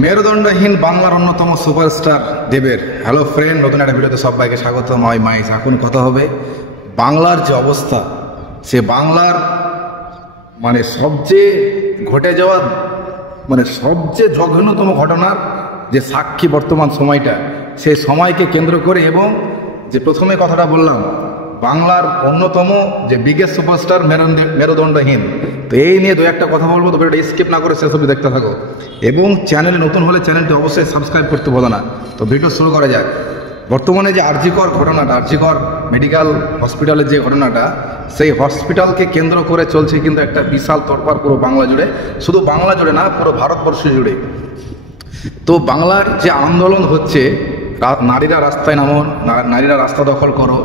মেরুদণ্ডহীন বাংলার অন্যতম সুপারস্টার দেবের। হ্যালো ফ্রেন্ড, নতুন একটা ভিডিওতে সবাইকে স্বাগতম। আমি মাইস। এখন কথা হবে বাংলার যে অবস্থা, সে বাংলার সবচেয়ে ঘটে যাওয়া সবচেয়ে জঘন্যতম ঘটনার যে সাক্ষী বর্তমান সময়টা, সেই সময়কে কেন্দ্র করে এবং যে প্রথমে কথাটা বললাম বাংলার অন্যতম যে বিগেস্ট সুপারস্টার মেরুদণ্ডহীন। তো এই নিয়ে দু একটা কথা বলবো, তো ভিডিওটা স্কিপ না করে শেষ অবধি দেখতে থাকো এবং চ্যানেলে নতুন হলে চ্যানেলটি অবশ্যই সাবস্ক্রাইব করতে বলো না। তো ভিডিও শুরু করা যাক। বর্তমানে যে আরজিকর ঘটনাটা, আরজিকর মেডিকেল হসপিটালের যে ঘটনাটা, সেই হসপিটালকে কেন্দ্র করে চলছে কিন্তু একটা বিশাল তোড়পাড় পুরো বাংলা জুড়ে, শুধু বাংলা জুড়ে না, পুরো ভারতবর্ষ জুড়ে। তো বাংলার যে আন্দোলন হচ্ছে, নারীরা রাস্তায় নামো, নারীরা রাস্তা দখল করো,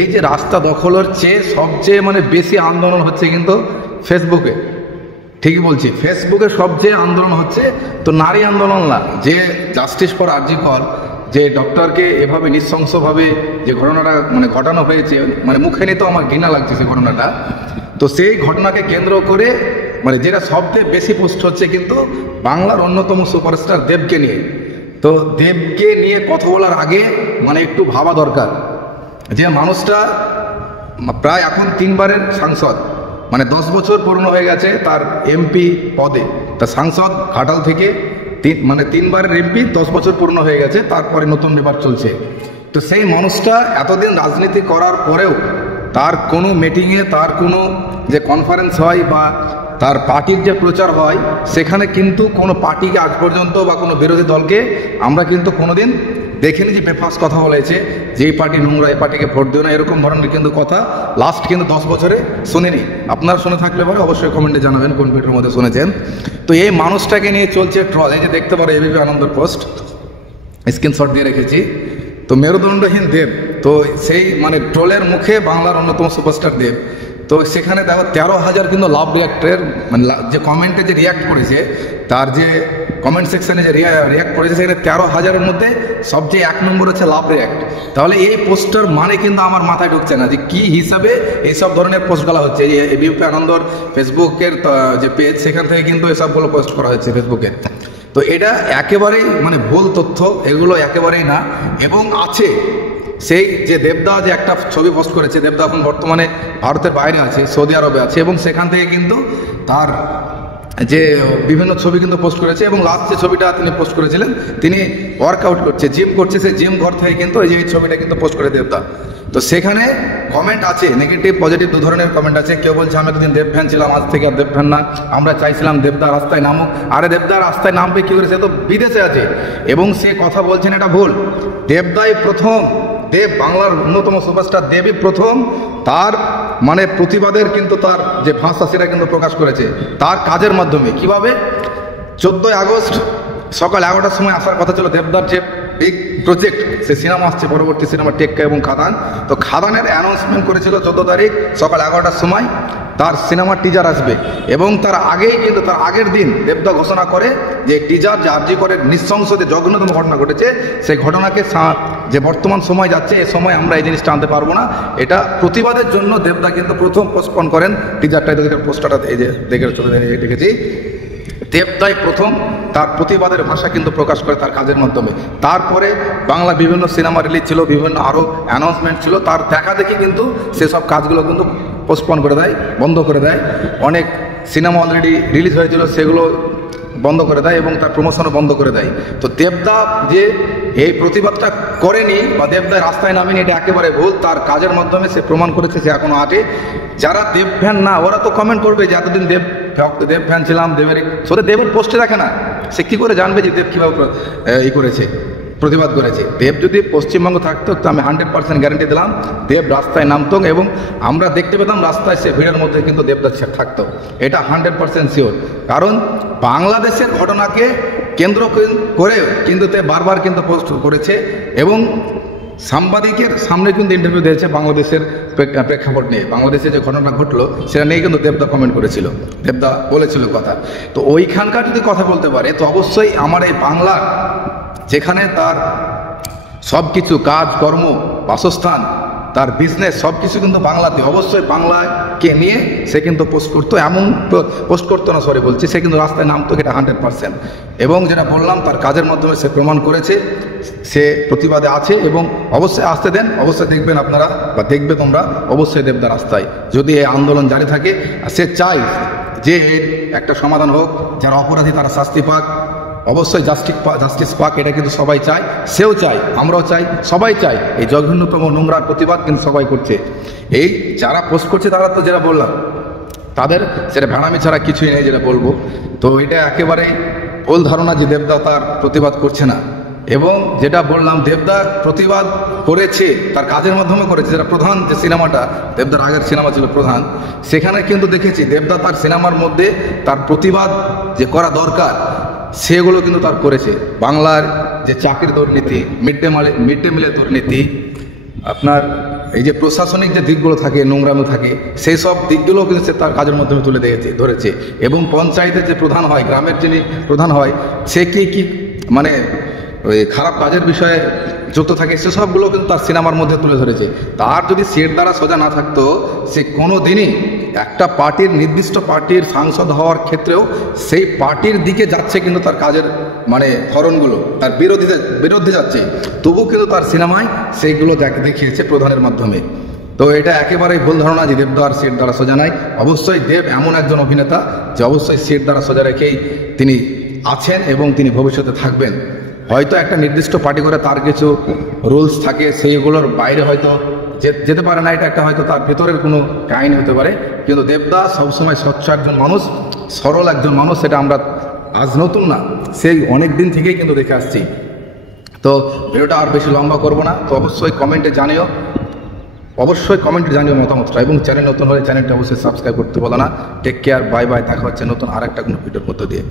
এই যে রাস্তা দখলের চেয়ে সবচেয়ে বেশি আন্দোলন হচ্ছে কিন্তু ফেসবুকে। ঠিকই বলছি, ফেসবুকে সবচেয়ে আন্দোলন হচ্ছে। তো নারী আন্দোলন না, যে জাস্টিস ফর আরজিকর, যে ডক্টরকে এভাবে নৃশংসভাবে যে ঘটনাটা ঘটানো হয়েছে, মুখে নিতে আমার ঘৃণা লাগছে সেই ঘটনাটা। তো সেই ঘটনাকে কেন্দ্র করে যেটা সবচেয়ে বেশি পোস্ট হচ্ছে কিন্তু বাংলার অন্যতম সুপারস্টার দেবকে নিয়ে। তো দেবকে নিয়ে কথা বলার আগে একটু ভাবা দরকার যে মানুষটা প্রায় এখন 3 বারের সাংসদ, 10 বছর পূর্ণ হয়ে গেছে তার এমপি পদে। তার সাংসদ ঘাটাল থেকে 3 বারের এমপি, 10 বছর পূর্ণ হয়ে গেছে, তারপরে নতুন ব্যাপার চলছে। তো সেই মানুষটা এতদিন রাজনীতি করার পরেও তার কোনো মিটিংয়ে, তার কোনো যে কনফারেন্স হয় বা তার পার্টির যে প্রচার হয়, সেখানে কিন্তু কোনো পার্টিকে আজ পর্যন্ত বা কোনো বিরোধী দলকে আমরা কিন্তু কোনোদিন দেখিনি যে বেফাস কথা বলেছে যে এই পার্টি নোংরা, এই পার্টিকে ভোট দিও না, এরকম ধরনের কিন্তু কথা লাস্ট কিন্তু 10 বছরে শুনিনি। আপনারা শুনে থাকলে পরে অবশ্যই কমেন্টে জানাবেন কোন ভিডিওর মধ্যে শুনেছেন। তো এই মানুষটাকে নিয়ে চলছে ট্রল। এই যে দেখতে পারো এবিপি আনন্দের পোস্ট, স্ক্রিনশট দিয়ে রেখেছি। তো মেরুদণ্ডহীন দেব, তো সেই ট্রোলের মুখে বাংলার অন্যতম সুপারস্টার দেব। তো সেখানে দেখো 13,000 কিন্তু লাভ রিয়াক্টের যে কমেন্টে যে রিয়াক্ট করেছে, তার যে কমেন্ট সেকশনে যে রিয়াক্ট করেছে, সেখানে 13,000-এর মধ্যে সবচেয়ে 1 নম্বর হচ্ছে লাভ রিয়াক্ট। তাহলে এই পোস্টার কিন্তু আমার মাথায় ঢুকছে না যে কী হিসাবে এইসব ধরনের পোস্টগুলো হচ্ছে। এই এবিপি আনন্দর ফেসবুকের যে পেজ, সেখান থেকে কিন্তু এসবগুলো পোস্ট করা হচ্ছে ফেসবুকে। তো এটা একেবারেই ভুল তথ্য, এগুলো একেবারেই না। এবং আছে সেই যে দেবদা যে একটা ছবি পোস্ট করেছে, দেবদা এখন বর্তমানে ভারতের বাইরে আছে, সৌদি আরবে আছে, এবং সেখান থেকে কিন্তু তার যে বিভিন্ন ছবি কিন্তু পোস্ট করেছে। এবং লাস্ট যে ছবিটা তিনি পোস্ট করেছিলেন, তিনি ওয়ার্কআউট করছে, জিম করছে, সেই জিম ঘর থেকে কিন্তু এই ছবিটা কিন্তু পোস্ট করে দেবদা। তো সেখানে কমেন্ট আছে, নেগেটিভ পজিটিভ 2 ধরনের কমেন্ট আছে। কেউ বলছে আমি এতদিন দেব ফ্যান ছিলাম, আজ থেকে আর দেব ফ্যান না, আমরা চাইছিলাম দেবদা রাস্তায় নামুক। আরে দেবদা রাস্তায় নামবে কী করে, সে তো বিদেশে আছে। এবং সে কথা বলছেন এটা ভুল। দেবদাই প্রথম, দেব বাংলার অন্যতম সুপারস্টার দেবই প্রথম তার প্রতিবাদের কিন্তু তার যে ভাষা, সেটা কিন্তু প্রকাশ করেছে তার কাজের মাধ্যমে। কিভাবে 14ই আগস্ট সকাল 11টার সময় আসার কথা ছিল দেবদার যে বিগ প্রজেক্ট, সে সিনেমা আসছে, পরবর্তী সিনেমা টেক্কা এবং খাদান। তো খাদানের অ্যানাউন্সমেন্ট করেছিল 14 তারিখ সকাল 11টার সময় তার সিনেমার টিজার আসবে। এবং তার আগেই কিন্তু তার আগের দিন দেবদা ঘোষণা করে যে টিজার যে আরজিকরের নৃশংস যে জঘন্যতম ঘটনা ঘটেছে, সেই ঘটনাকে যে বর্তমান সময় যাচ্ছে, এ সময় আমরা এই জিনিসটা আনতে পারবো না। এটা প্রতিবাদের জন্য দেবদা কিন্তু প্রথম পোস্টপন করেন টিজারটা। পোস্টারটা এই যে দেখে চলে দেখেছি, দেবদাই প্রথম তার প্রতিবাদের ভাষা কিন্তু প্রকাশ করে তার কাজের মাধ্যমে। তারপরে বাংলা বিভিন্ন সিনেমা রিলিজ ছিল, বিভিন্ন আরও অ্যানাউন্সমেন্ট ছিল, তার দেখা দেখি কিন্তু সেসব কাজগুলো কিন্তু পোস্টপন করে দেয়, বন্ধ করে দেয়। অনেক সিনেমা অলরেডি রিলিজ হয়েছিল, সেগুলো বন্ধ করে দেয় এবং তার প্রমোশনও বন্ধ করে দেয়। তো দেবদা যে এই প্রতিবাদটা করেনি বা দেবদা রাস্তায় নামেনি, এটা একেবারে ভুল। তার কাজের মাধ্যমে সে প্রমাণ করেছে সে এখনও আগে। যারা দেব ফ্যান না, ওরা তো কমেন্ট করবে যে এতদিন দেব ফ্যান ছিলাম, দেবের পোস্টে রাখে না, সে কী করে জানবে যে দেব কীভাবে করেছে, প্রতিবাদ করেছে। দেব যদি পশ্চিমবঙ্গ থাকতো, তো আমি 100% গ্যারান্টি দিলাম দেব রাস্তায় নামতো এবং আমরা দেখতে পেতাম রাস্তায় সে ভিড়ের মধ্যে কিন্তু দেবদা থাকতো। এটা 100% শিওর। কারণ বাংলাদেশের ঘটনাকে কেন্দ্র করে কিন্তু বারবার কিন্তু পোস্ট করেছে এবং সাংবাদিকের সামনে কিন্তু ইন্টারভিউ দিয়েছে বাংলাদেশের প্রেক্ষাপট নিয়ে। বাংলাদেশে যে ঘটনা ঘটলো সেটা নিয়ে কিন্তু দেবদা কমেন্ট করেছিল, দেবদা বলেছিল কথা। তো ওইখানকার যদি কথা বলতে পারে, তো অবশ্যই আমার এই বাংলার, যেখানে তার সব কিছু কাজ কর্ম, বাসস্থান, তার বিজনেস সব কিছু কিন্তু বাংলাতে, অবশ্যই বাংলায় কে নিয়ে সে কিন্তু পোস্ট করতো, এমন পোস্ট করতো না, সরি বলছি, সে কিন্তু রাস্তায় নামতো, এটা 100%। এবং যেটা বললাম তার কাজের মাধ্যমে সে প্রমাণ করেছে সে প্রতিবাদে আছে, এবং অবশ্যই আসতে দেন, অবশ্যই দেখবেন আপনারা বা দেখবে তোমরা, অবশ্যই দেবদা রাস্তায় যদি এই আন্দোলন জারি থাকে। আর সে চাই যে এর একটা সমাধান হোক, যারা অপরাধী তারা শাস্তি পাক, অবশ্যই জাস্টিস পাক, এটা কিন্তু সবাই চায়, সেও চায়, আমরাও চাই, সবাই চাই। এই জঘন্যতম নোংরার প্রতিবাদ কিন্তু সবাই করছে। এই যারা পোস্ট করছে তারা তো যেটা বললাম তাদের সেটা ভেড়ামি ছাড়া কিছুই নেই যেটা বলবো। তো এটা একেবারেই ভুল ধারণা যে দেবদা তার প্রতিবাদ করছে না। এবং যেটা বললাম দেবদা প্রতিবাদ করেছে, তার কাজের মাধ্যমে করেছে। যেটা প্রধান যে সিনেমাটা, দেবদার আগের সিনেমা ছিল প্রধান, সেখানে কিন্তু দেখেছি দেবদা তার সিনেমার মধ্যে তার প্রতিবাদ যে করা দরকার সেগুলো কিন্তু তার করেছে। বাংলার যে চাকরির দুর্নীতি, মিড ডে মিলের দুর্নীতি, আপনার এই যে প্রশাসনিক যে দিকগুলো থাকে, নোংরামো থাকে, সেই সব দিকগুলোও কিন্তু সে তার কাজের মাধ্যমে তুলে ধরেছে। এবং পঞ্চায়েতের যে প্রধান হয়, গ্রামের যিনি প্রধান হয়, সে কি মানে ওই খারাপ কাজের বিষয়ে যুক্ত থাকে, সেসবগুলো কিন্তু তার সিনেমার মধ্যে তুলে ধরেছে। তার যদি সেট দ্বারা সোজা না থাকতো, সে কোনো দিনই একটা পার্টির, নির্দিষ্ট পার্টির সাংসদ হওয়ার ক্ষেত্রেও সেই পার্টির দিকে যাচ্ছে, কিন্তু তার কাজের মানে ধরনগুলো তার বিরুদ্ধে যাচ্ছে, তবু কিন্তু তার সিনেমায় সেইগুলো দেখিয়েছে প্রধানের মাধ্যমে। তো এটা একেবারেই ভুল ধারণা যে দেবদার সেট দ্বারা সোজা নাই। অবশ্যই দেব এমন একজন অভিনেতা যে অবশ্যই সেট দ্বারা সোজা রেখেই তিনি আছেন এবং তিনি ভবিষ্যতে থাকবেন। হয়তো একটা নির্দিষ্ট পার্টি করে তার কিছু রুলস থাকে, সেইগুলোর বাইরে হয়তো যেতে পারে না, এটা একটা হয়তো তার ভেতরের কোনো কাহিনী হতে পারে। কিন্তু দেবদা সবসময় স্বচ্ছ একজন মানুষ, সরল একজন মানুষ, সেটা আমরা আজ নতুন না, সেই অনেক দিন থেকেই কিন্তু দেখে আসছি। তো ভিডিওটা আর বেশি লম্বা করবো না। তো অবশ্যই কমেন্টে জানিও মতামতটা, এবং চ্যানেল নতুন হলে চ্যানেলটা অবশ্যই সাবস্ক্রাইব করতে বলো না। টেক কেয়ার, বাই বাই, দেখা হচ্ছে নতুন আর একটা কোনো ভিডিওর মধ্য দিয়ে।